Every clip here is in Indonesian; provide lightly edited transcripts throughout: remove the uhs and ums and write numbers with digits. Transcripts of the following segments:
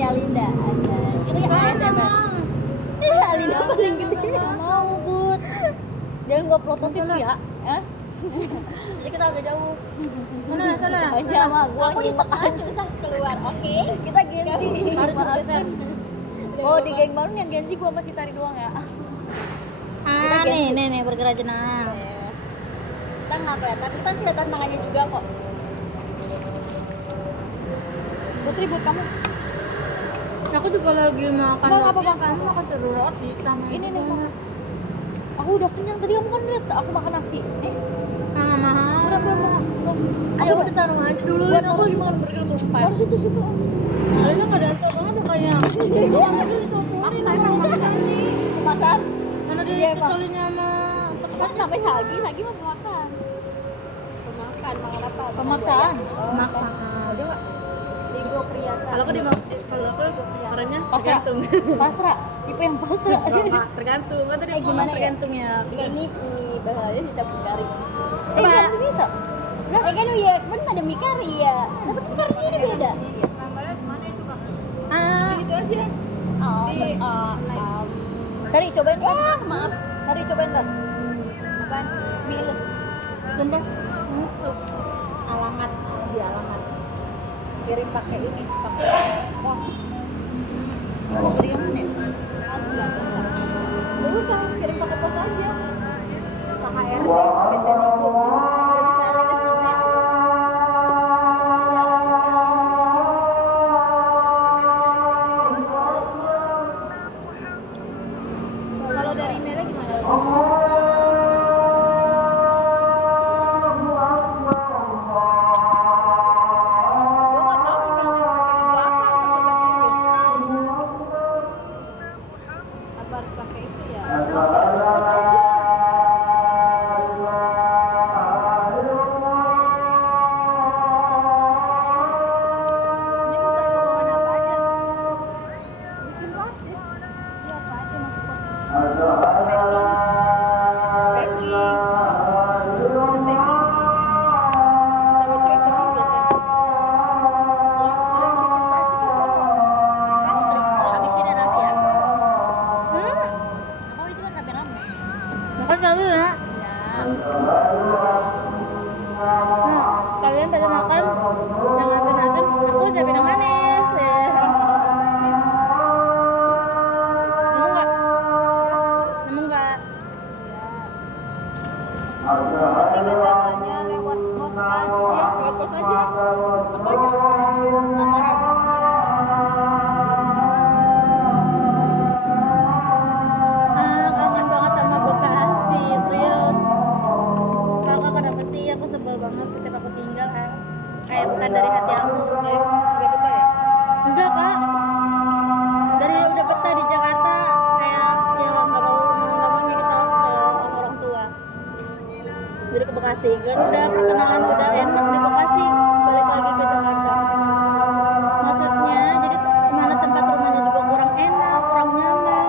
seperti Alinda ada. Kita kan ASMR. Alinda paling gede. Nggak mau Bud. Jangan gua prototip ya. Jadi kita agak jauh. Sana. Aja mah gua Aku di nyimak tengah susah keluar. Oke, kita ganti. Harus Maafkan. bergeser. Oh, di geng baru yang ganti gua masih Tari doang ya. Ah, nih bergerak jenang. Kita nggak kelihatan, kita kelihatan tangannya juga kok. Putri buat kamu. Aku juga lagi makan. Nggak apa-apa. Kamu makan telur roti sama Ini nih mama. Aku udah kenyang tadi, kamu kan lihat aku makan nasi. mahal. Belum. Ayo udah taruh aja dulu. Buat Aku lagi makan burger sumpah. Harus itu situ. Kalian nggak ada banget tuh kayak. Jadi ambil dulu itu. Aku emang makan nih. Kemasan. Karena dia Iya, Pak. kecualinya sama Kan sampai Sagi mau makan. Makan apa? pemaksaan. Udah Pak. Ligo Priasa. Kalau aku orangnya Pasrah. Pasrah. Tipe yang pasrah. Tergantung. Kan tadi Gimana ya? tergantung ya. Ini mie bahannya si campur kari. Coba. Kan bisa. Nah, kan ya kan ada mie kari ya. Tapi kan karinya ini beda. Iya. Gitu aja. Tadi cobain kan? Maaf. Tadi cobain kan? Apaan? Mie. Sumpah. Alamat di alamat. Kirim pakai ini, pakai pos. Ibu beli yang mana? Langsung di atas kan? Nggak usah, kirim pakai pos aja. KHRD, PT Ligo. Gak bisa lewat Gmail. Kalau dari emailnya gimana? Gue nggak tahu emailnya pakai Ligo apa, Apa harus pakai itu ya? Ini bukan hubungan apa aja? Bikin plastik. Iya apa aja masuk plastik. Packing. Sama cewek packing biasanya. Kamu terima habisin ya nanti ya. Oh itu kan rame-rame. Makan dulu ya. Ya. Nah, kalian pada makan yang asin-asin, aku siapin yang manis. Nemu nggak? Nemu nggak? Nanti kedatangannya lewat pos kan? Iya, lewat pos aja. Apanya? Lamaran. Kangen banget sama Bekasi, serius. Kakak kenapa sih? Aku sebel banget setiap aku tinggal kayak bukan dari hati aku. Nggak betah ya? Enggak kak. Dari udah betah di Jakarta, kayak ya nggak mau ngikut orang tua. Jadi ke Bekasi, kan udah perkenalan udah enak di Bekasi, balik lagi ke Jakarta. Maksudnya jadi mana tempat rumahnya juga kurang enak, kurang nyaman,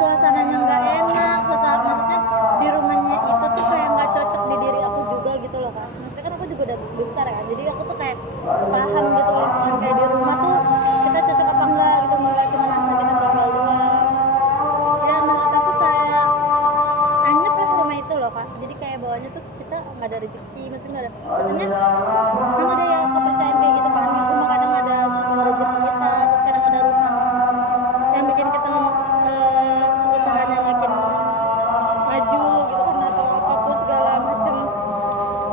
suasananya nggak enak, maksudnya di rumahnya itu tuh kayak nggak cocok di diri aku juga gitu loh kak. Maksudnya kan aku juga udah besar kan, jadi aku tuh kayak paham gitu loh, kayak di rumah tuh kita cocok apa enggak gitu, nggak cuma asal kita tinggal doang. Ya menurut aku kayak anyep lah rumah itu loh kak, jadi kayak bawahnya tuh kita nggak ada rezeki, maksudnya nggak ada, maksudnya kan ada ya kepercayaan kayak gitu kan, rumah kadang ada rezeki kita, terus kadang ada rumah yang bikin kita usahanya makin maju gitu kan, atau apapun segala macam.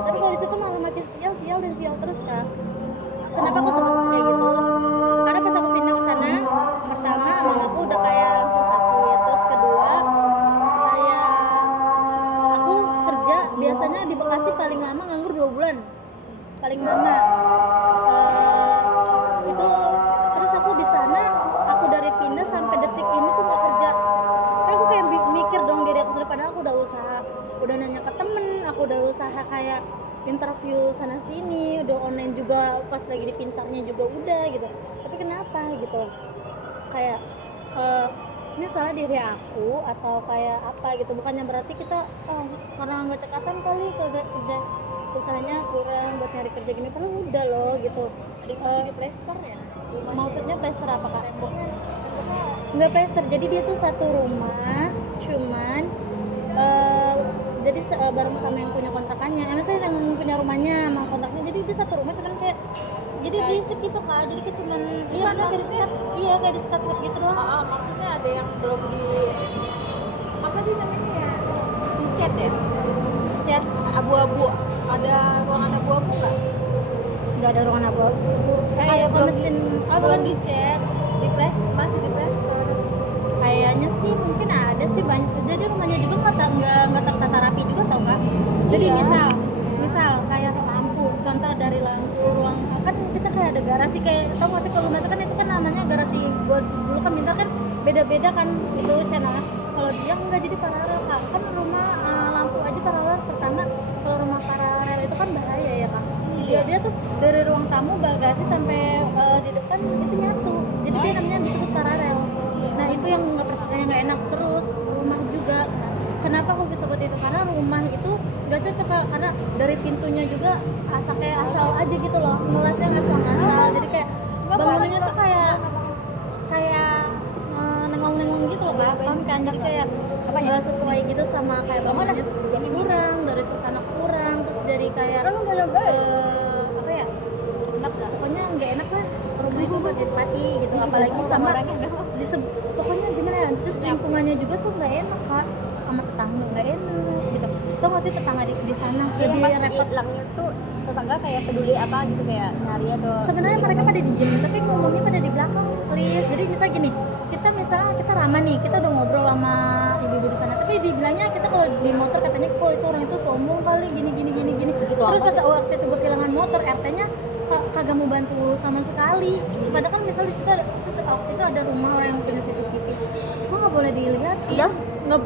Tapi kalau di situ malah makin sial terus kan. Kenapa aku sempat kayak gitu? Karena pas aku pindah ke sana, pertama mamaku udah kayak langsung sakit, terus kedua kayak aku kerja biasanya di Bekasi paling lama nganggur 2 bulan, paling lama. Itu terus aku di sana, aku dari pindah sampai detik ini tuh nggak kerja. Kan aku kayak mikir dong diri aku sendiri, padahal aku udah usaha, udah nanya ke temen, aku udah usaha kayak interview sana sini, udah online juga pas lagi di Pintarnya juga udah gitu. Tapi kenapa gitu? Kayak ini salah diri aku atau kayak apa gitu? Bukannya berarti kita karena nggak cekatan kali kerja usahanya kurang buat nyari kerja gini, padahal udah loh gitu. Masih di plester ya? Maksudnya plester apa kak? Nggak plester, jadi dia tuh satu rumah, cuman jadi bareng sama yang punya kontrakannya. Saya yang punya rumahnya sama kontraknya, jadi dia satu rumah cuman kayak jadi diisip gitu kak, jadi kayak cuman iya udah kayak disekat, iya kayak disekat gitu doang. Maksudnya ada yang belum di apa sih namanya ya? Dicat ya? Cat Abu-abu, ada ruangan abu-abu nggak? nggak ada ruangan abu-abu, kayak belum mesin bukan dicat, masih di plester. kayaknya sih mungkin ada sih banyak. Jadi rumahnya juga nggak tertata rapi juga tau kak. Jadi Iya. misal kayak lampu, contoh dari lampu ruang kan kita kayak ada garasi, kayak tau nggak sih kalau misalkan itu kan namanya garasi buat dulu kan minta kan beda-beda kan itu channel. Kalau dia nggak, jadi paralel kak, kan rumah lampu aja paralel. Pertama kalau rumah paralel itu kan bahaya ya kak. Dia tuh dari ruang tamu bagasi sampai di depan itu nyatu, jadi dia namanya disebut paralel. Nah itu yang nggak enak. Terus rumah juga, kenapa aku bisa buat itu, karena rumah itu nggak cocok Kak. Karena dari pintunya juga asal aja gitu loh, ngelasnya ngasal-ngasal, jadi kayak bangunannya tuh kayak nengong-nengong gitu loh Kak, paham kan? Jadi kayak nggak sesuai gitu sama kayak bangunannya kurang, dari suasana kurang, terus dari kayak apa ya, enak gak? Pokoknya nggak enak lah rumah itu buat ditempati gitu, apalagi sama pokoknya gimana ya, terus lingkungannya juga tuh nggak enak Kak, sama tetangga nggak enak gitu. Tau nggak sih tetangga di sana lebih repot. Hilangnya tuh tetangga kayak peduli apa gitu, kayak nyari atau Sebenarnya mereka pada diem, tapi ngomongnya pada di belakang, please. Jadi misalnya gini, kita ramah nih, kita udah ngobrol sama ibu-ibu di sana, tapi dibilangnya kita kalau di motor katanya kok itu orang itu sombong kali, gini. Terus pas waktu itu gue kehilangan motor, RT-nya kagak mau bantu sama sekali. Padahal kan misal di situ ada, terus waktu itu ada rumah orang yang punya CCTV, gue nggak boleh dilihat ya. Nggak,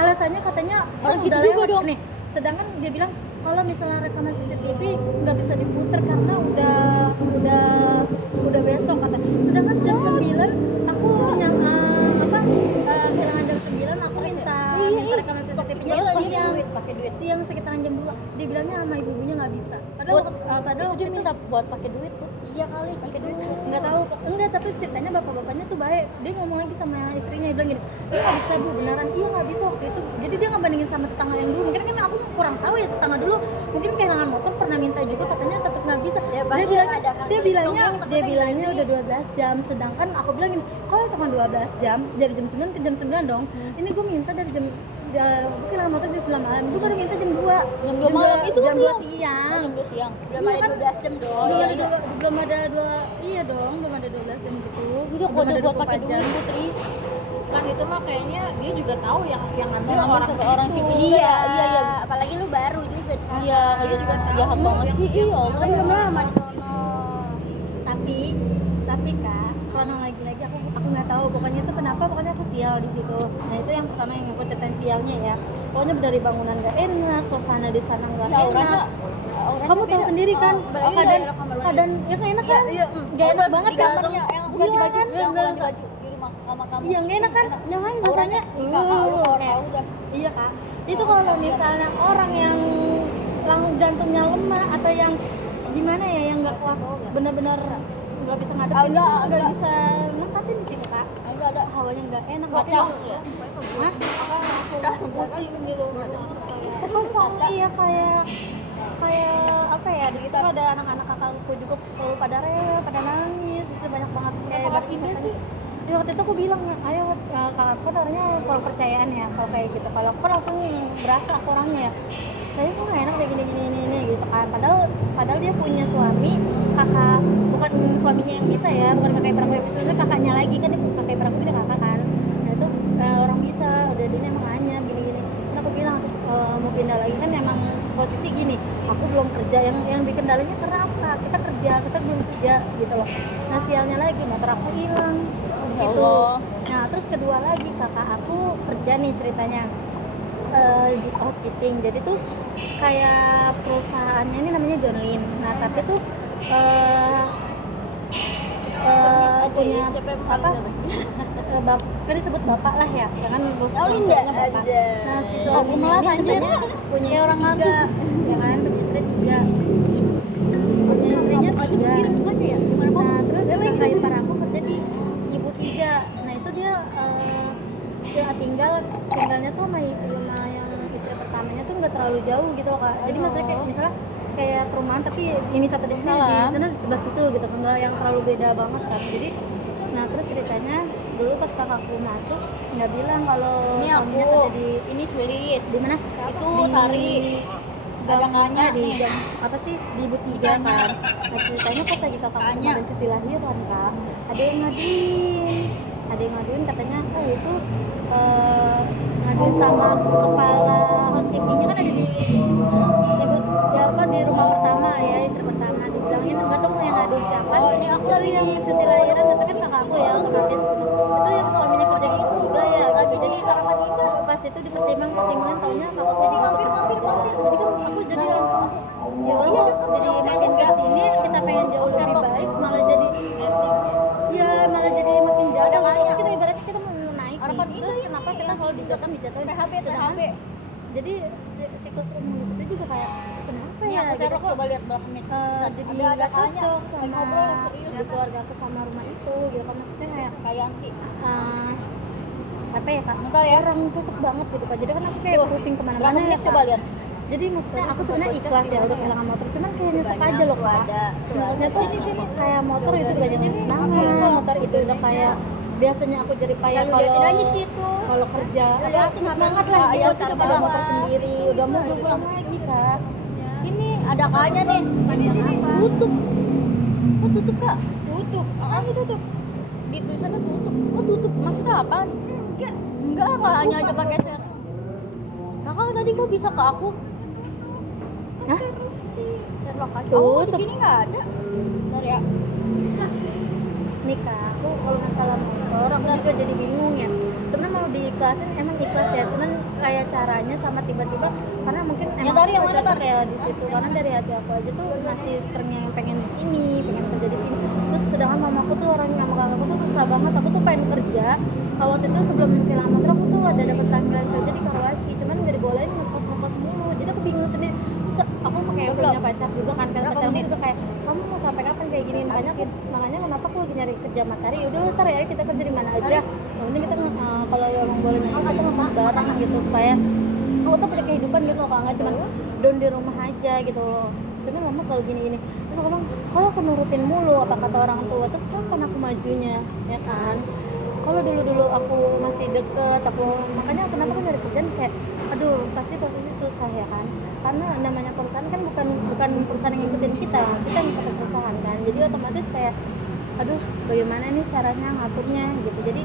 alasannya katanya orang situ udah juga lewat dong nih. Sedangkan dia bilang kalau misalnya rekaman CCTV nggak bisa diputer karena udah besok kata. Sedangkan jam 9 aku kehilangan jam 9, aku minta rekaman CCTV-nya pakai duit. siang sekitaran jam 2. Dia bilangnya sama ibu-ibunya nggak bisa. Padahal Itu dia minta buat pakai duit tuh. Iya kali pakai duit. Enggak, tapi ceritanya bapak-bapaknya tuh baik. Dia ngomong lagi sama istrinya, dia bilang gini, dia nggak bisa Bu, beneran. Iya nggak bisa waktu itu. Jadi dia ngebandingin sama tetangga yang dulu. Mungkin kan aku kurang tahu ya tetangga dulu. Mungkin kehilangan motor pernah minta juga, katanya tetap nggak bisa. Ya, dia bilangnya udah 12 jam. Sedangkan aku bilang gini, kalau cuma 12 jam dari jam 9 ke jam 9 dong. Ini gue minta dari jam gue kehilangan motor jam 9 malam. Gue baru minta jam 2 malam itu jam 2 belum? siang. Jam 2 siang. Belum ada 12 jam dong. Belum ada 12 jam gitu. Udah Belum kode ada buat pakai 24 duit jam. Putri. Kan itu mah kayaknya dia juga tahu yang ngambil orang situ. Iya. Apalagi lu baru juga di sana. Iya, jahat banget sih. Iya, Lu kan belum lama di sono. Tapi Kak, kalau lagi-lagi aku nggak tahu pokoknya itu kenapa, pokoknya aku sial di situ. Nah itu yang pertama yang aku ceritain sialnya ya. Pokoknya dari bangunan nggak enak, suasana di sana nggak enak. Kamu tahu sendiri kan, keadaan ya nggak enak kan? Nggak enak banget di kan? kamarnya yang aku ganti baju, yang ganti baju di rumah sama kamu. Iya nggak enak kan? Suasananya iya Kak. Itu kalau misalnya orang yang langsung jantungnya lemah atau yang gimana ya, yang nggak kuat benar-benar nggak bisa ngadepin, nggak bisa nempatin di situ Kak. Enggak ada. Hawanya nggak enak. Kacau. Hah? Pusing gitu. Kosong, iya kayak apa ya, di situ ada anak-anak kakakku juga selalu pada rewel, pada nangis, itu banyak banget kayak Kakaknya sih. Ya, waktu itu aku bilang, ayo kakakku orangnya kalau percayaan ya, kalau kayak gitu, kalau aku langsung berasa aku orangnya ya, kayaknya kok nggak enak kayak gini gitu kan. Padahal dia punya suami, kakak, bukan suaminya yang bisa ya, bukan kakak ipar aku yang bisa, maksudnya kakaknya lagi kan, dia kakak ipar aku ini kakak kan. Nah itu orang bisa, udah dia emang hanya gini. Terus aku bilang, terus mau pindah lagi kan emang posisi gini, aku belum kerja, yang dikendalinya karena apa? Kita belum kerja gitu loh. Nah sialnya lagi motor aku hilang di situ. Nah terus kedua lagi kakak aku kerja nih ceritanya di housekeeping, jadi tuh kayak perusahaannya ini namanya John Lynn. Nah tapi tuh punya apa kan disebut bapak lah ya, jangan bos. Linda Bapak. aja. Nah si suami ini ceritanya punya orang tiga, ya kan. terlalu jauh gitu loh kak. Jadi maksudnya kayak misalnya kayak perumahan tapi ini satu di sini di sana sebelah situ gitu, enggak yang terlalu beda banget kan. Jadi nah terus ceritanya dulu pas kakakku masuk nggak bilang kalau Ini suaminya aku, kerja ini Sulis. di mana? Itu Di Tari. Ada Kanya di nih. gang apa sih di Butiga kan. Nah ceritanya pas lagi kakakku Kanya. kemarin cuti lahiran kak, ada yang ngaduin katanya itu ngaduin sama kepala housekeepingnya kan ada di ya apa di rumah pertama ya, istri pertama, dibilangin nggak tahu yang ngadu siapa. Oh, ini aku itu lagi yang cuti lahiran maksudnya kan kakakku ya otomatis itu yang suaminya kerja di Butiga ya gitu. Jadi pas itu pertimbangan taunya kakakku Jadi mampir mampir. jadi kan aku jadi langsung ya Allah jadi makin kesini kita pengen jauh lebih baik malah jadi makin jauh. Ada banyak. Kita ibaratnya kita mau naik Harapan nih. ini Terus kenapa kita selalu dijatuhin THB. jadi siklus umum di situ juga kayak kenapa Ini ya aku gitu share kok coba lihat berapa menit. jadi ada nggak Kanya. cocok Lagi ngobrol serius. di keluarga aku sama rumah itu gitu kan. Maksudnya kayak Anti. apa ya kak, Bentar ya. orang cocok banget gitu kak. Jadi kan aku kayak Tuh, pusing Berapa kemana-mana ya menit kak. coba lihat. Jadi maksudnya aku sebenarnya ikhlas ya udah kehilangan motor, cuman kayak nyesek Banyak aja loh tuh kak. ada, tuh Maksudnya ada. tuh sini kayak motor itu banyak kenangan, motor itu udah kayak biasanya aku jadi payah Lalu liatin aja di kalau situ. kalau kerja Liatin semangat apa lah ayo gitu, tar udah ada motor bawah. sendiri, udah mau pulang lagi kak. Ini ada Kanya nih. Sini Tutup. Kok tutup kak? Tutup. Apaan tutup? Di tulisannya tutup. Kok tutup? Maksudnya apaan? Enggak, Kanya aja pakai share. Kakak tadi kok bisa ke aku? Hah? Sherlock aja. Tutup. Oh, di sini nggak ada. Bentar ya. Nih kak, aku kalau masalah motor aku juga jadi bingung ya. Sebenarnya mau diiklasin emang ikhlas ya, cuman kayak caranya sama tiba-tiba karena mungkin emang Tar, yang aku mana, cocok Tar? ya di situ. Karena dari hati aku aja tuh masih yang pengen di sini, pengen kerja di sini. Terus sedangkan mamaku tuh orang sama kakakku tuh susah banget. Aku tuh pengen kerja. Kalau waktu itu sebelum kehilangan motor aku tuh ada dapat panggilan kerja di Karawaci, cuman nggak dibolehin ngekos mulu. Jadi aku bingung sendiri. Terus aku kayak punya pacar juga kan, pacarku juga kayak kamu mau sampai kapan kayak gini, makanya kenapa aku lagi nyari kerja matahari. Udah ntar ya kita kerja di mana aja. Ini kita kalau emang boleh ngekos kita ngekos bareng gitu supaya aku tuh punya kehidupan gitu loh, nggak cuma down di rumah aja gitu loh. Cuman mama selalu gini terus aku bilang kalau aku nurutin mulu apa kata orang tua terus kapan aku majunya ya kan. Kalau dulu aku masih deket makanya kenapa aku nyari kerjaan kayak aduh pasti posisi susah ya kan, karena namanya perusahaan kan bukan perusahaan yang ngikutin kita yang ngikutin perusahaan kan. Jadi otomatis kayak aduh bagaimana nih caranya ngaturnya gitu. Jadi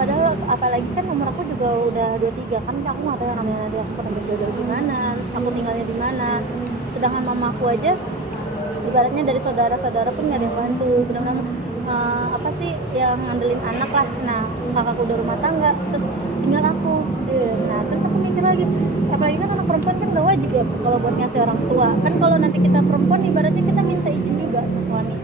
padahal apalagi kan umur aku juga udah 23 kan, aku nggak tahu yang namanya nanti aku ketemu jodoh di mana, aku tinggalnya di mana. Sedangkan mamaku aja ibaratnya dari saudara-saudara pun nggak ada yang bantu, benar-benar apa sih yang ngandelin anak lah. Nah kakakku udah rumah tangga terus tinggal aku. Nah terus aku mikir lagi apalagi kan anak perempuan kan nggak wajib ya kalau buat ngasih orang tua kan. Kalau nanti kita perempuan ibaratnya kita minta izin juga sama suami,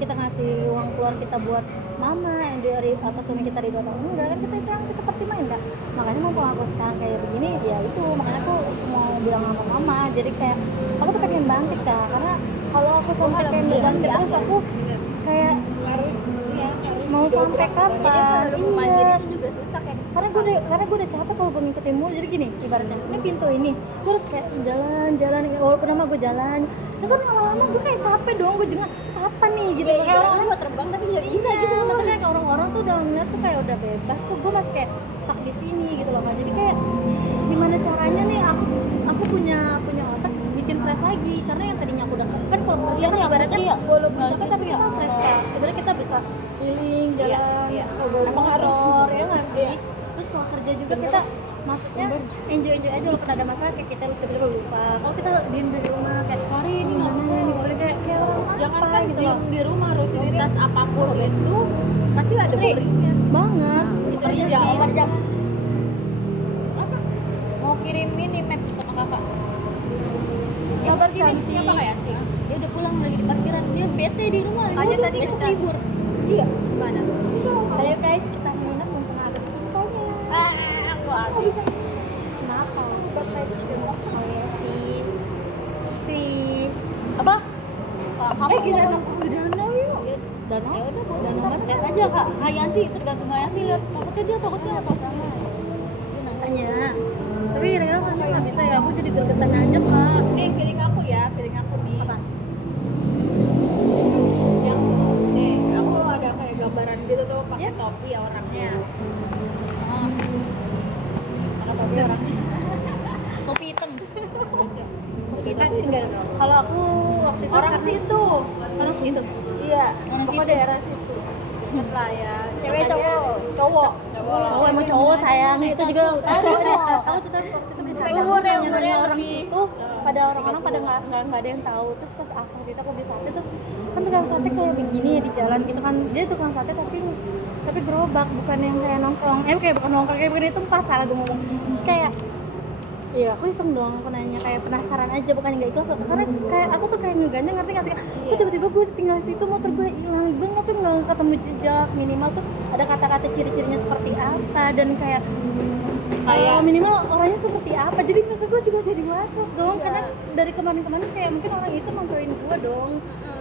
kita ngasih uang keluar kita buat mama yang dari atau suami kita ridho atau enggak kan kita pertimbangin kan. Makanya mumpung aku sekarang kayak begini ya itu makanya aku mau bilang sama mama. Jadi kayak aku tuh pengen bangkit kak, karena kalau aku sampai kayak bangkit terus aku kayak mau sampai kapan. Iya Itu juga susah kan. karena gue udah capek kalau gue ngikutin mulu. Jadi gini ibaratnya ini pintu ini gue harus kayak jalan walaupun nama gue jalan ya kan lama-lama gue kayak capek dong, gue juga kapan nih gitu. Iya, Kayak orang juga terbang tapi nggak bisa iya, gitu. maksudnya kayak orang-orang tuh udah ngeliat tuh kayak udah bebas tuh, gue masih kayak stuck di sini gitu loh. Jadi kayak gimana caranya nih aku punya otak bikin fresh lagi, karena yang tadinya aku udah kan kalau kerja kan ibaratnya walaupun capek tapi kita fresh ya, ibaratnya kita bisa healing jalan bawa motor ya nggak sih. Terus kalau kerja juga kita maksudnya enjoy aja walaupun ada masalah kayak kita lupa. Kalau kita diem di rumah kayak hari ini gimana nih boleh kayak orang Jangan apa kan gitu diem loh. di rumah rutinitas apapun itu pasti ada Putri. boringnya. Banget gitu aja Kerja, sih. kerja. Mau kirimin di Maps sama kakak. Sabar Sini, cantik. siapa kayak Yanti? Dia udah pulang lagi di parkiran, dia bete di rumah. Aja tadi besok kita- libur. Iya, gimana? Ayo guys kita nginep mumpung ada semuanya. Aku Kok bisa? Kenapa? Oh ya si Apa? Kamu kita nongkrong di danau yuk. Danau? Ya udah, boleh. Danau kan? Lihat aja kak. Kak Yanti tergantung Kak Yanti lihat. Takutnya dia atau Tanya. Tapi kira-kira kan nggak bisa bisa ya, aku jadi gergetan aja kak. Nih feeling aku nih. Apa? Yang nih aku ada kayak gambaran gitu tuh pakai topi orangnya. Pakai topi orangnya. Topi hitam. Kita tinggal. Kalau aku waktu itu Orang situ. orang situ. Iya. Orang Pokoknya situ. daerah situ. Deket lah ya. Cewek, Makanya- cowok? Cowok. Oh emang cowok sayang itu juga. Aku tuh waktu itu beli sate. Umurnya orang lebih. situ pada orang-orang pada nggak ada yang tahu. Terus pas aku cerita aku beli sate terus kan tukang sate kayak begini ya di jalan gitu kan. Dia tukang sate tapi gerobak bukan yang kayak nongkrong. Kayak bukan nongkrong kayak begini tuh pas salah gue ngomong. Terus kayak iya, aku iseng doang, aku nanya kayak penasaran aja, bukan nggak ikhlas karena kayak aku tuh kayak ngegandeng, ngerti nggak sih? Kok tiba-tiba gue tinggal di situ, motor gue hilang, gue nggak ketemu jejak, minimal tuh ada kata-kata ciri-cirinya seperti apa dan kayak minimal orangnya seperti apa, jadi maksud gue juga jadi was-was dong, karena dari kemarin-kemarin kayak mungkin orang itu nontonin gue dong,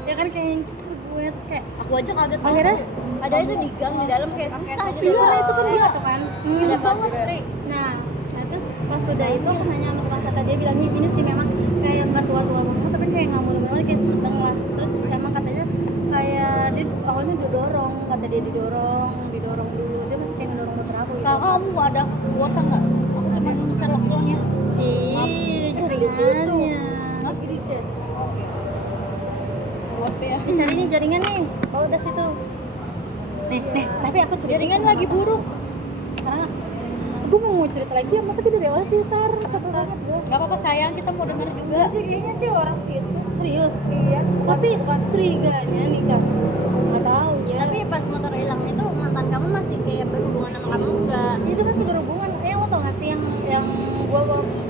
ya kan kayak yang cicil gue, terus kayak Aku aja kaget akhirnya Ada itu di gang di dalam kayak susah gitu. iya itu kan dia tuh kan Ada banget. nah terus pas sudah itu aku nanya sama tukang sate, dia bilang ini sih memang kayak nggak tua-tua banget tapi kayak nggak mulai-mulai kayak sedang lah, terus emang katanya kayak dia awalnya didorong, kata dia didorong dulu, dia masih kayak ngedorong motor aku gitu. Kakak kamu ada kuota nggak? Aku cuma nunggu Sherlock doang ya. Jaringannya Lagi di chest. cari nih jaringan nih, bawa udah situ nih tapi aku cerita Jaringan sama lagi kakak. buruk. Karena gue mau cerita lagi ya, masa gue dari awal sih tar capek banget gue. Gak apa-apa sayang, kita mau denger juga. Sih kayaknya sih orang situ. Serius Iya. tapi seriganya nih kan nggak tahu ya, Tapi pas motor hilang itu mantan kamu masih kayak berhubungan sama kamu enggak? itu masih berhubungan. Lo tau gak sih yang gue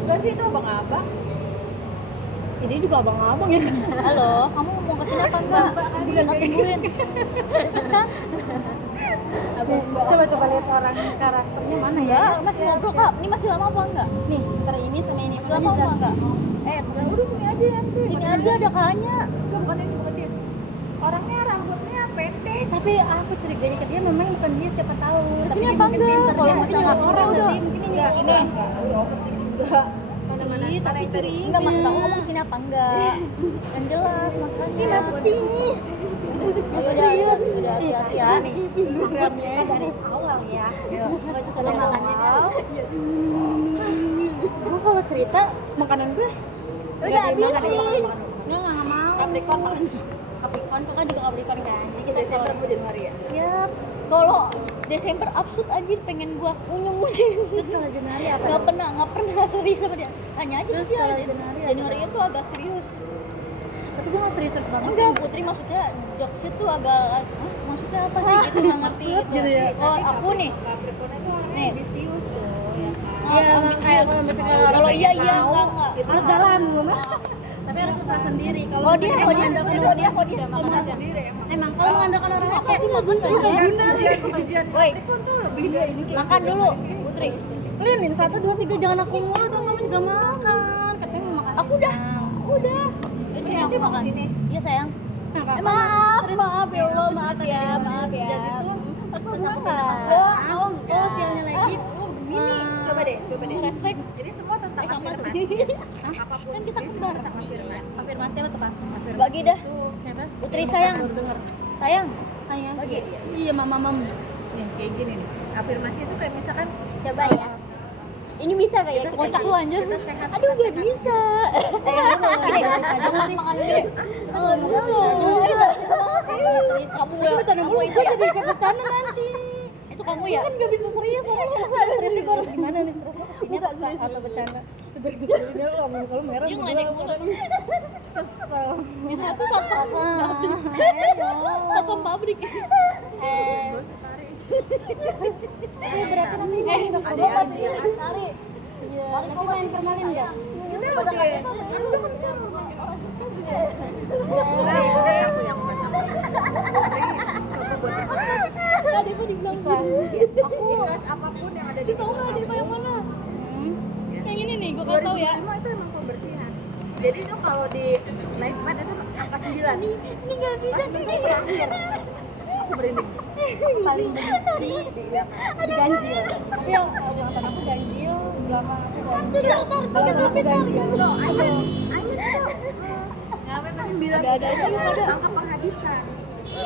Enggak sih itu abang-abang. ini juga abang-abang ya. Halo, kamu mau ke sini apa enggak? Enggak tungguin. Coba lihat orang karakternya mana ya. Enggak, masih ngobrol kak. Ini masih lama apa enggak? Nih ntar ini sama ini Masih lama apa enggak? Ya udah sini aja ya. Sini aja ada kakaknya. Enggak bukan dia. Orangnya rambutnya pendek. tapi aku curiganya ke dia memang bukan dia, siapa tahu. Sini Tapi apa mungkin enggak? pintar Kalau dia, masih dia nggak orang udah. sih, mungkin ini Enggak, Sini. Udah overthinking enggak. Mana-mana Ih, tapi curiga. Enggak, maksud aku kamu kesini apa enggak? Yang jelas makanya. Ini masa sih? Udah hati-hati ya. Programnya dari awal ya. Gue suka dari awal. Gue kalau cerita makanan gue Udah habisin. nggak mau. Capricorn makan. Capricorn tuh kan juga Capricorn kan. Jadi kita Desember atau Januari ya? Yap. Kalau Desember absurd anjir, pengen gua unyung-unyung. Terus kalau Januari apa? Nggak pernah serius sama dia. Tanya aja Terus dia. kalau Januari apa? Januari itu agak serius. Tapi gue nggak serius banget. Enggak, Putri maksudnya jokesnya tuh agak maksudnya apa sih gitu, nggak ngerti Absurd gitu ya. Oh, aku nih. Capricorn itu orangnya Nih. ambisius loh, ya kan? Iya, ambisius. kalau misalnya Kalau orang iya pengen iya tahu, enggak. harus jalan belum? Tapi harus usaha sendiri. Kalau Oh dia, misalnya kok dia, mengandalkan kok orang dia, kok dia. Udah makan sendiri emang. emang kalau mengandalkan orang lain kayak nggak guna Kajian Woi, Capricorn tuh lebih dari makan dulu, Putri. Linin 1, 2, 3 jangan aku mulu dong, kamu juga makan. Katanya mau makan. Aku udah. Udah. Ini nanti mau kesini. Iya sayang. Nah, kapan? Maaf ya Allah, maaf ya. Jadi tuh Aku terus aku enggak. pindah oh sialnya lagi. Oh, begini. Coba deh. Refleks. Jadi semua tentang Sama afirmasi. Apapun Kan kita jadi kembar. semua tentang afirmasi. Afirmasi apa tuh, Pak? Bagi dah. Apa? Putri sayang. Baru denger. Sayang. Sayang. Bagi. Iya, mam. Nih, kayak gini nih. Afirmasi itu kayak misalkan Coba ya. Ini bisa gak ya? Kocak lu anjir. kita sehat. Aduh gak bisa. Gini, makan gede. Kamu ya, kamu itu ya. Jadi kayak bercanda nanti. Itu kamu ya. Kan gak bisa serius, aku harus serius juga harus gimana nih terus ini Bukan, apa serius. atau bercanda. Jadi dia kalau merah. Dia ngeledek mulu. Kesel. Itu tuh satpam pabrik. Berarti nanti Ada yang dia kan. Tari. Iya, nanti main permalin enggak? Itu udah deh. Udah aku yang menang. Coba buat Tadi aku dibilang Ikhlas. aku ikhlas apapun yang ada di Tahu nggak kamu. dia yang mana? Yang ini nih, gue kasih tahu ya. 2005 itu emang pembersihan. Jadi itu kalau di live mat itu angka 9. Ini nggak bisa Pas minggu terakhir. Aku berinding. Paling benci di ganjil. Tapi yang nonton aku ganjil belakang aku Lo, ayo tuh ngapain masih bilang Ada angka penghabisan.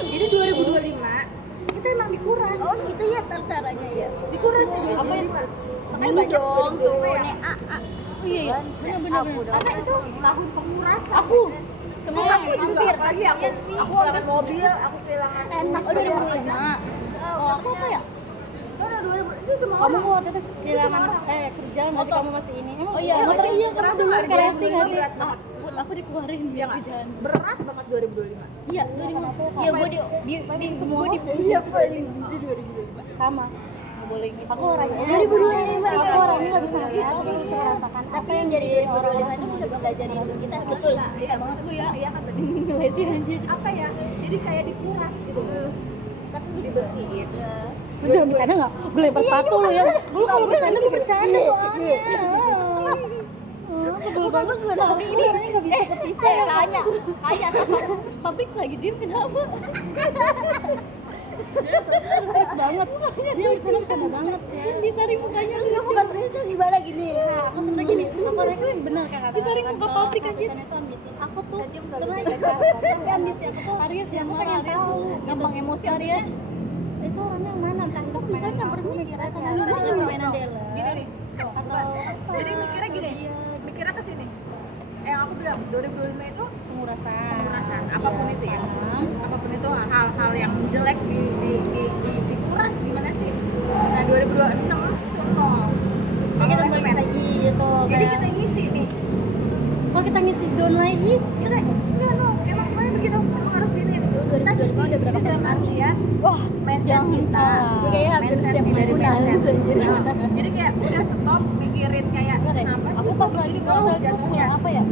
Jadi 2025 kita emang dikuras. Oh gitu ya caranya ya. Dikuras nih. Apa ya? 2025. Makanya Ini banyak dong tuh 2025 ya. nih A. Oh iya ya. Benar. Karena itu tahun pengurasan. Aku Semua aku juga apalagi aku kehilangan mobil, aku kehilangan enak udah 2025. Oh aku apa ya? udah 2000 itu semua Kamu orang. waktu itu kehilangan kerja masih kamu masih ini. Emang Oh iya, motor iya kamu dulu Kerasa kayak nggak? nggak Berat sih? banget. Buat aku dikeluarin Iya biar nggak? kerjaan. Berat banget 2025. Iya 2025. Iya gue di semua iya paling benci 2025. Sama. Nggak boleh gitu. Aku orangnya 2025 aku orangnya nggak bisa lihat, tapi bisa merasakan Apa yang dari 2025 itu bisa belajar hidup kita. Betul. Bisa banget lu ya. Iya kan tadi. Ngelesin anjir. Apa ya? Jadi kayak dikuras gitu. Tapi bisa Dibersihin. ya. Lu jangan bercanda nggak? Gue lempar sepatu lu ya. Lu kalau bercanda gue bercanda soalnya. Sebel banget gue tapi ini orangnya nggak bisa kepisah. Tanya sama publik lagi diem kenapa? Serius banget. Dia bercanda banget. Ditarik mukanya enggak bukan serius gimana gini. Aku sebenarnya gini, aku orangnya kan bener kan kata. Ditarik muka pabrik anjir. Itu ambisi. Aku tuh Sebenarnya sebenarnya tapi ambisi aku tuh Aries jangan aku pengen marah Aries. tahu. Gampang emosi Aries. Itu orangnya mana entah itu bisa pemain kan apa, berpikir, mikirnya kan? kayak Lu orang mainan Dela Gini nih. atau apa. Jadi mikirnya gini. Mikirnya ke sini. Yang aku bilang 2025 itu Pengurasan. pengurasan apapun itu ya. Apapun itu hal-hal yang jelek dikuras gimana sih? Nah, 2026 itu nol. Kayak kita balik lagi gitu. Jadi kayak- kita ngisi nih. kalau kita ngisi down lagi, Kita enggak no, emang semuanya begitu. Emang harus gitu ya. Kita ngisi udah berapa dalam kali artian Wah, mindset jangan kita. salah. Gue kayaknya hampir Mindset setiap dari minggu nangis mindset. anjir. Nah, jadi kayak udah stop mikirin kayak Bener ya? kenapa sih Aku kok pas lagi begini kalau kok jatuhnya. apa ya?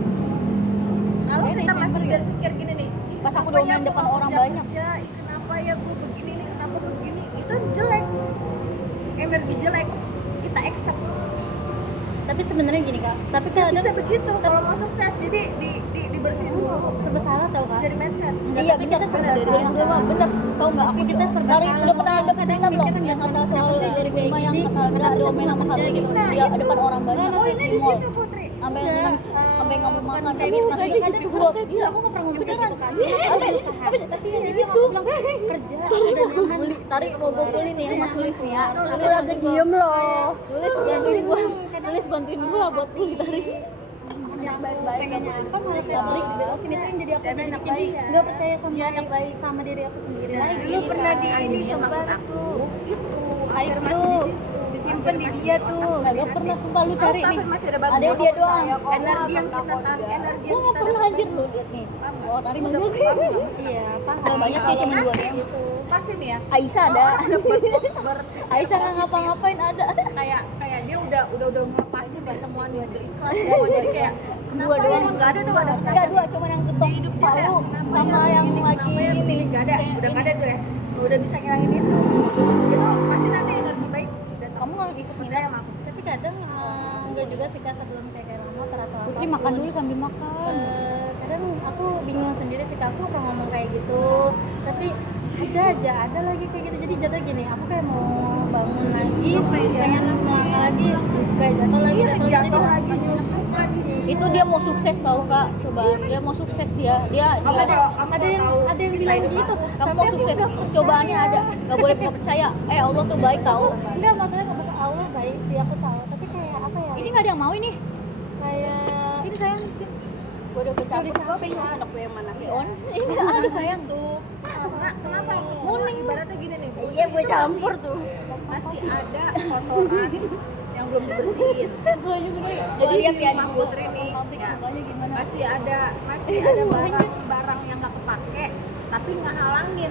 Kalau Kayak kita masih Desember ya? berpikir gini nih, "Ih, Pas aku kenapa udah main ya depan gua orang kerja, banyak." kerja? Ih, kenapa ya gue begini nih, kenapa gue begini, itu jelek, energi jelek, kita accept. tapi sebenarnya gini kak. Tapi Nggak kadang bisa begitu kalau mau sukses, jadi dibersihin dulu serba salah tau kak. dari mindset. Iya, tapi bener, kita serba bener, salah. bener, tau nggak aku Kita serba dari salah. udah pernah ada Kadang cerita belum mikirnya yang kata kenapa soal sih jadi kayak rumah yang gini? kata kita Kenapa diomelin sih sama kerja Kak gitu? Lili dia Itu. depan orang banyak Oh, ini di mall situ Putri. sampai Iya, sampai nggak mau makan bukan tapi kayak nasi gitu. ada di gua Iya, aku nggak pernah ngomong kayak beneran gitu kan. tapi Tapi ya gitu. Aku bilang kerja udah nyaman. beli tarik mau gue beli nih sama tulis nih ya Aku lagi diem loh tulis bantuin gua tulis bantuin gua buat beli tarik Yang baik-baik Pengennya apa malah kayak Pabrik. sebalik ini tuh yang jadi aku Dan jadi anak bikin baik. nggak percaya sama Iya, anak baik. sama diri aku sendiri Nah, lagi. dulu pernah kan. ini disebar tuh. Itu Aib afirmasi tuh di situ. disimpan di Afirmasi dia di tuh. otak, Kagak pernah sumpah lu cari Apa nih afirmasi udah bagus. ada dia doang Energi yang kita tarik, energi gua yang nggak kita pernah dapat. anjir lu lihat nih oh tarik Udah menurut Iya, paham. nggak banyak sih cuma dua doang Gitu. pasti nih ya. Aisyah ada ber Aisyah nggak ngapa-ngapain ada kayak dia udah ngelepasin deh semua nih udah ikhlas semua jadi kayak kenapa Dua doang. ya nggak ada tuh ada nggak dua cuma yang ketok di hidup dia kayak, palu kenapa sama ya yang begini, lagi kenapa ya ini begini? Nggak ada Kayak udah nggak ini. ada tuh ya udah bisa ngilangin itu pasti nanti energi baik datang. kamu nggak ikut nih Percaya sama aku. Tapi kadang enggak juga sih kak sebelum kayak motor atau apa. Putri makan dulu sambil makan Kadang aku bingung sendiri sih kak, aku pernah ngomong kayak gitu. Tapi ada lagi kayak gitu. Jadi jatuh gini, aku kayak mau bangun lagi, pengen semangat lagi, kayak jatuh lagi, jatuh Jadi, lagi nyusuk lagi itu dia mau sukses tahu kak coba dia mau sukses dia kamu kalau kamu ada yang tahu ada yang bilang gitu. kamu Tapi mau aku sukses nggak cobaannya percaya. ada nggak boleh nggak percaya Allah tuh baik tahu Enggak, maksudnya kebetulan Allah baik sih, aku tahu. Tapi kayak apa ya? ini nggak ada yang mau ini Kayak ini sayang Gue udah kecampur, gue Udah pengen anak gue yang mana on ini ada sayang tuh kenapa Morning. ibaratnya gini nih Iya gue itu campur tuh. masih ada kotoran yang belum dibersihin jadi lihat ya rumah Putri nih ya, masih ada barang-barang yang nggak kepake tapi nggak halangin